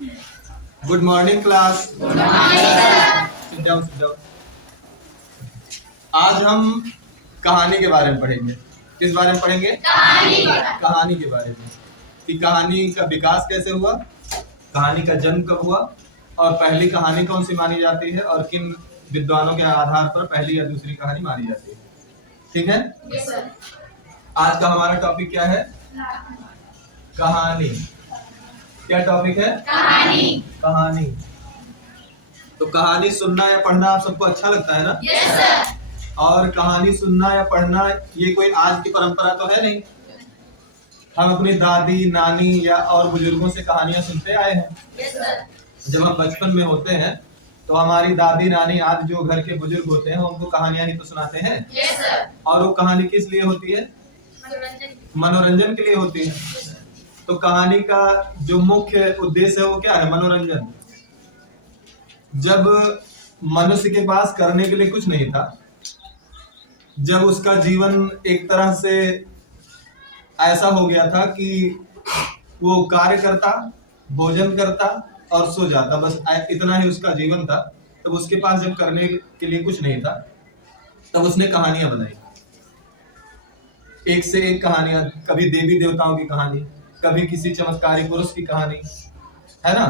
Good morning class. Sit down sit down. आज हम कहानी के बारे में पढ़ेंगे। किस बारे में पढ़ेंगे? कहानी के बारे में, कि कहानी का विकास कैसे हुआ, कहानी का जन्म कब हुआ और पहली कहानी कौन सी मानी जाती है और किन विद्वानों के आधार पर पहली या दूसरी कहानी मानी जाती है। ठीक है? Yes sir. आज का हमारा टॉपिक क्या है? कहानी। क्या टॉपिक है? कहानी। तो कहानी सुनना या पढ़ना आप सबको अच्छा लगता है ना? Yes sir. और कहानी सुनना या पढ़ना ये कोई आज की परंपरा तो है नहीं। हम अपनी दादी, नानी या और बुजुर्गों से कहानियां सुनते आए हैं। Yes sir. जब हम बचपन में होते हैं तो हमारी दादी, नानी आज जो घर के बुजुर्ग होते हैं उनको कहानियां ही तो सुनाते हैं। Yes sir. और वो कहानी किस लिए होती है? मनोरंजन के लिए होती है। तो कहानी का जो मुख्य उद्देश्य है वो क्या है? मनोरंजन। जब मनुष्य के पास करने के लिए कुछ नहीं था, जब उसका जीवन एक तरह से ऐसा हो गया था कि वो कार्य करता, भोजन करता और सो जाता, बस इतना ही उसका जीवन था। तब उसके पास जब करने के लिए कुछ नहीं था तब उसने कहानियां बनाई, एक से एक कहानियां। कभी देवी देवताओं की कहानी, कभी किसी चमत्कारी पुरुष की कहानी, है ना,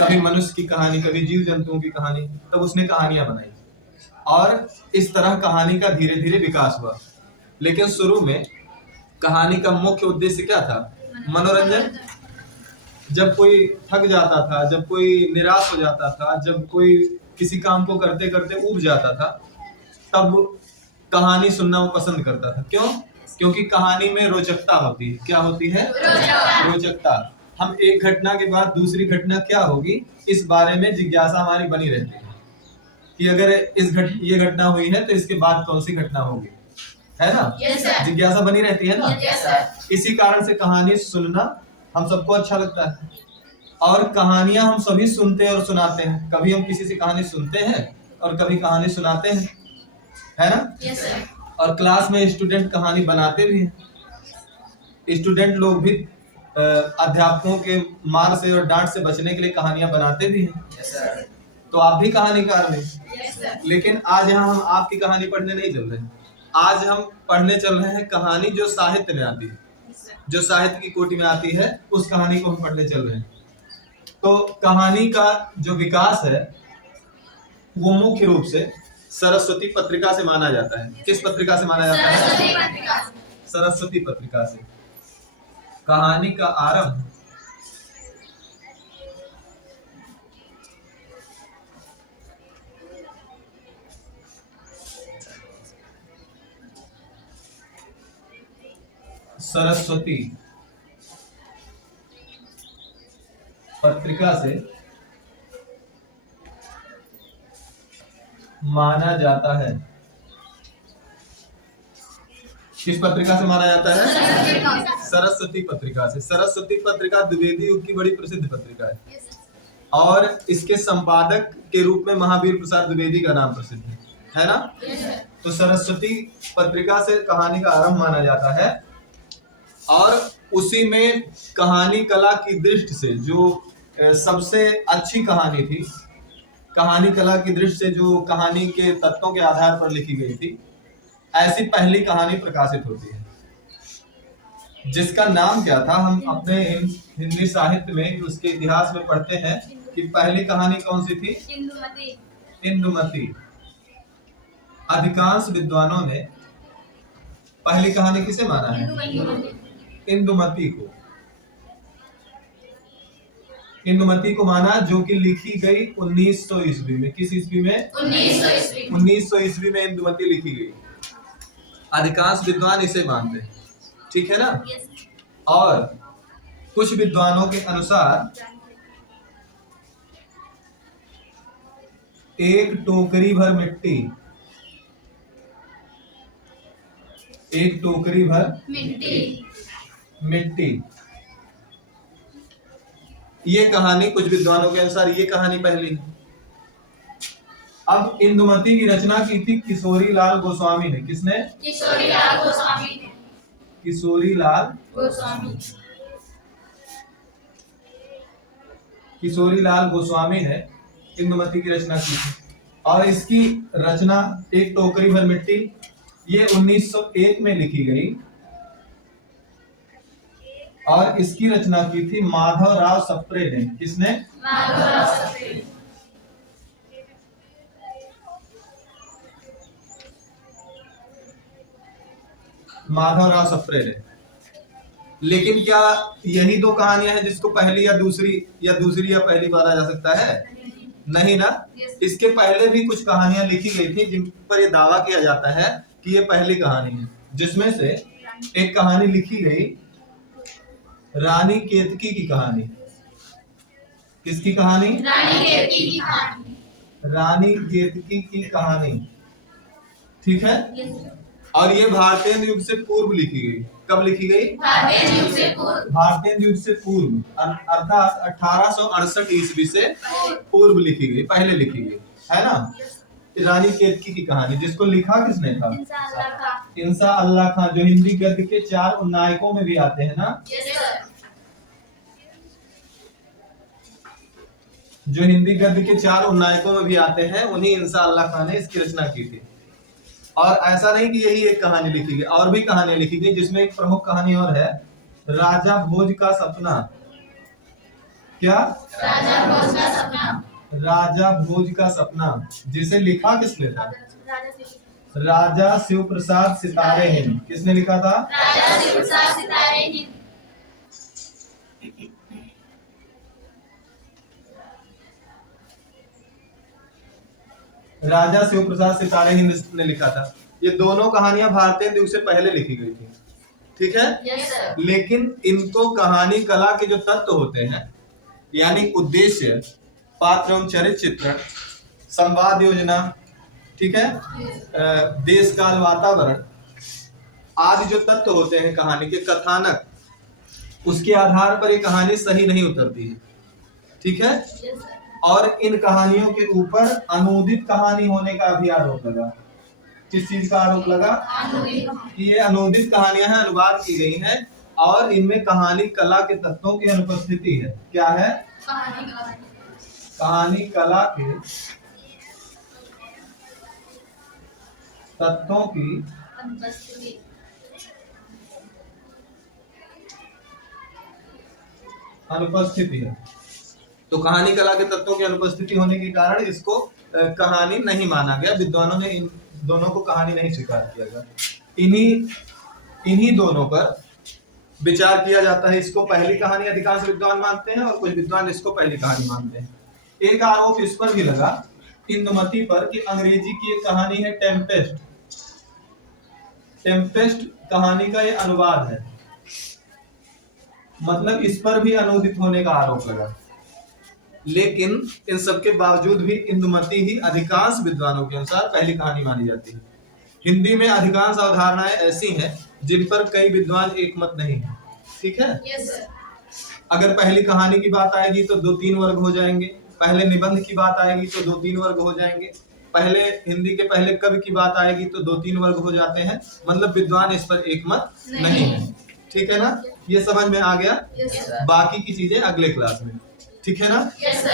कभी मनुष्य की कहानी, कभी जीव जंतुओं की कहानी। तब उसने कहानियां बनाई और इस तरह कहानी का धीरे धीरे विकास हुआ। लेकिन शुरू में कहानी का मुख्य उद्देश्य क्या था? मनोरंजन। जब कोई थक जाता था, जब कोई निराश हो जाता था, जब कोई किसी काम को करते करते ऊब जाता था, तब कहानी सुनना वो पसंद करता था। क्यों? क्योंकि कहानी में रोचकता होती है। क्या होती है? रोचकता। हम एक घटना के बाद दूसरी घटना क्या होगी इस बारे में जिज्ञासा हमारी बनी रहती है कि अगर ये घटना हुई है तो इसके बाद कौन सी घटना होगी, है ना? जिज्ञासा बनी रहती है ना? इसी कारण से कहानी सुनना हम सबको अच्छा लगता है। और कहानियां हम सभी सुनते हैं और सुनाते हैं। कभी हम किसी से कहानी सुनते हैं और कभी कहानी सुनाते हैं, है ना? और क्लास में स्टूडेंट कहानी बनाते भी हैं। स्टूडेंट लोग भी अध्यापकों के मार से और डांट से बचने के लिए कहानियां बनाते भी हैं। तो आप भी कहानीकार हैं। लेकिन आज यहाँ हम आपकी कहानी पढ़ने नहीं चल रहे हैं। आज हम पढ़ने चल रहे हैं कहानी जो साहित्य में आती है, जो साहित्य की कोटि में आती है, उस कहानी को हम पढ़ने चल रहे हैं। तो कहानी का जो विकास है वो मुख्य रूप से सरस्वती पत्रिका से माना जाता है। किस पत्रिका से माना जाता है? सरस्वती पत्रिका से। कहानी का आरंभ सरस्वती पत्रिका से माना जाता है। किस पत्रिका से माना जाता है? सरस्वती पत्रिका से। सरस्वती पत्रिका द्विवेदी युग की बड़ी प्रसिद्ध पत्रिका है और इसके संपादक के रूप में महावीर प्रसाद द्विवेदी का नाम प्रसिद्ध है ना? तो सरस्वती पत्रिका से कहानी का आरंभ माना जाता है और उसी में कहानी कला की दृष्टि से जो सबसे अच्छी कहानी थी, कहानी कला की दृष्टि से जो कहानी के तत्वों के आधार पर लिखी गई थी, ऐसी पहली कहानी प्रकाशित होती है। जिसका नाम क्या था? हम अपने हिंदी साहित्य में उसके इतिहास में पढ़ते हैं कि पहली कहानी कौन सी थी? इंदुमती। अधिकांश विद्वानों ने पहली कहानी किसे माना है? इंदुमती को। इंदुमती को माना, जो कि लिखी गई 1900 ईस्वी में। किस ईस्वी में? 1900 ईस्वी में इंदुमती लिखी गई। अधिकांश विद्वान इसे मानते हैं, ठीक है ना? और कुछ विद्वानों के अनुसार एक टोकरी भर मिट्टी, एक टोकरी भर मिट्टी, ये कहानी कुछ विद्वानों के अनुसार ये कहानी पहली है। अब इंदुमती की रचना की थी किशोरी लाल गोस्वामी ने। किसने? किशोरीलाल गोस्वामी ने। किशोरीलाल गोस्वामी। किशोरी लाल गोस्वामी ने इंदुमती की रचना की थी। और इसकी रचना एक टोकरी भर मिट्टी, ये 1901 में लिखी गई। और इसकी रचना की थी माधवराव सप्रे ने। किसने? माधवराव सप्रे। माधवराव सप्रे ने। लेकिन क्या यही दो कहानियां हैं जिसको पहली या दूसरी या पहली माना जा सकता है? नहीं ना। इसके पहले भी कुछ कहानियां लिखी गई थी जिन पर यह दावा किया जाता है कि ये पहली कहानी है, जिसमें से एक कहानी लिखी गई रानी केतकी की कहानी। किसकी कहानी? रानी केतकी की कहानी। रानी केतकी की कहानी, ठीक है। और ये भारतीय युग से पूर्व लिखी गई। कब लिखी गई? भारतीय युग से पूर्व। भारतीय युग से पूर्व अर्थात 1868 ईस्वी से पूर्व लिखी गई, पहले लिखी गई, है ना। रानी केतकी की कहानी, जिसको लिखा किसने था? इंसा अल्लाह खां, जो हिंदी गद्य के 4 उन्नायकों में भी आते हैं ना। जो हिंदी गद्य के 4 उन्नायकों में भी आते हैं, उन्हीं इंसा अल्लाह खां ने इसकी रचना की थी। और ऐसा नहीं कि यही एक कहानी लिखी गई, और भी कहानियां लिखी गई, जिसमें एक प्रमुख कहानी और है राजा भोज का सपना। क्या? राजा भोज का सपना। राजा भोज का सपना, जिसे लिखा किसने था? राजा शिव प्रसाद सितारे हिंद। किसने लिखा था? राजा शिव प्रसाद सितारे हिंद। राजा शिव प्रसाद सितारे हिंद ने लिखा था। ये दोनों कहानियां भारतीय युग से पहले लिखी गई थी, ठीक है। yes, लेकिन इनको कहानी कला के जो तत्व होते हैं, यानी उद्देश्य, पात्र एवं चरित्र चित्रण, संवाद योजना, ठीक है, देश काल वातावरण आदि जो तत्व होते हैं कहानी के, कथानक, उसके आधार पर ये कहानी सही नहीं उतरती है, ठीक है। yes, और इन कहानियों के ऊपर अनूदित कहानी होने का भी आरोप लगा। किस चीज का आरोप लगा? कि ये अनूदित कहानियां हैं, अनुवाद की गई हैं, और इनमें कहानी कला के तत्वों की अनुपस्थिति है। क्या है? कहानी कला के तत्वों की अनुपस्थिति है। तो कहानी कला के तत्वों की अनुपस्थिति होने के कारण इसको कहानी नहीं माना गया। विद्वानों ने इन दोनों को कहानी नहीं स्वीकार किया गया। इन्हीं दोनों पर विचार किया जाता है। इसको पहली कहानी अधिकांश विद्वान मानते हैं और कुछ विद्वान इसको पहली कहानी मानते हैं। एक आरोप इस पर भी लगा इंदुमती पर कि अंग्रेजी की एक कहानी है टेम्पेस्ट। टेम्पेस्ट कहानी का ये अनुवाद है, मतलब इस पर भी अनूदित होने का आरोप लगा। लेकिन इन सबके बावजूद भी इंदुमती ही अधिकांश विद्वानों के अनुसार पहली कहानी मानी जाती है। हिंदी में अधिकांश अवधारणाएं ऐसी हैं जिन पर कई विद्वान एकमत नहीं है, ठीक है। yes, अगर पहली कहानी की बात आएगी तो 2-3 वर्ग हो जाएंगे, पहले निबंध की बात आएगी तो 2-3 वर्ग हो जाएंगे, पहले हिंदी के पहले कवि की बात आएगी तो 2-3 वर्ग हो जाते हैं। मतलब विद्वान इस पर एकमत नहीं है, ठीक है ना। ये समझ में आ गया। yes, बाकी की चीजें अगले क्लास में, ठीक है ना। yes,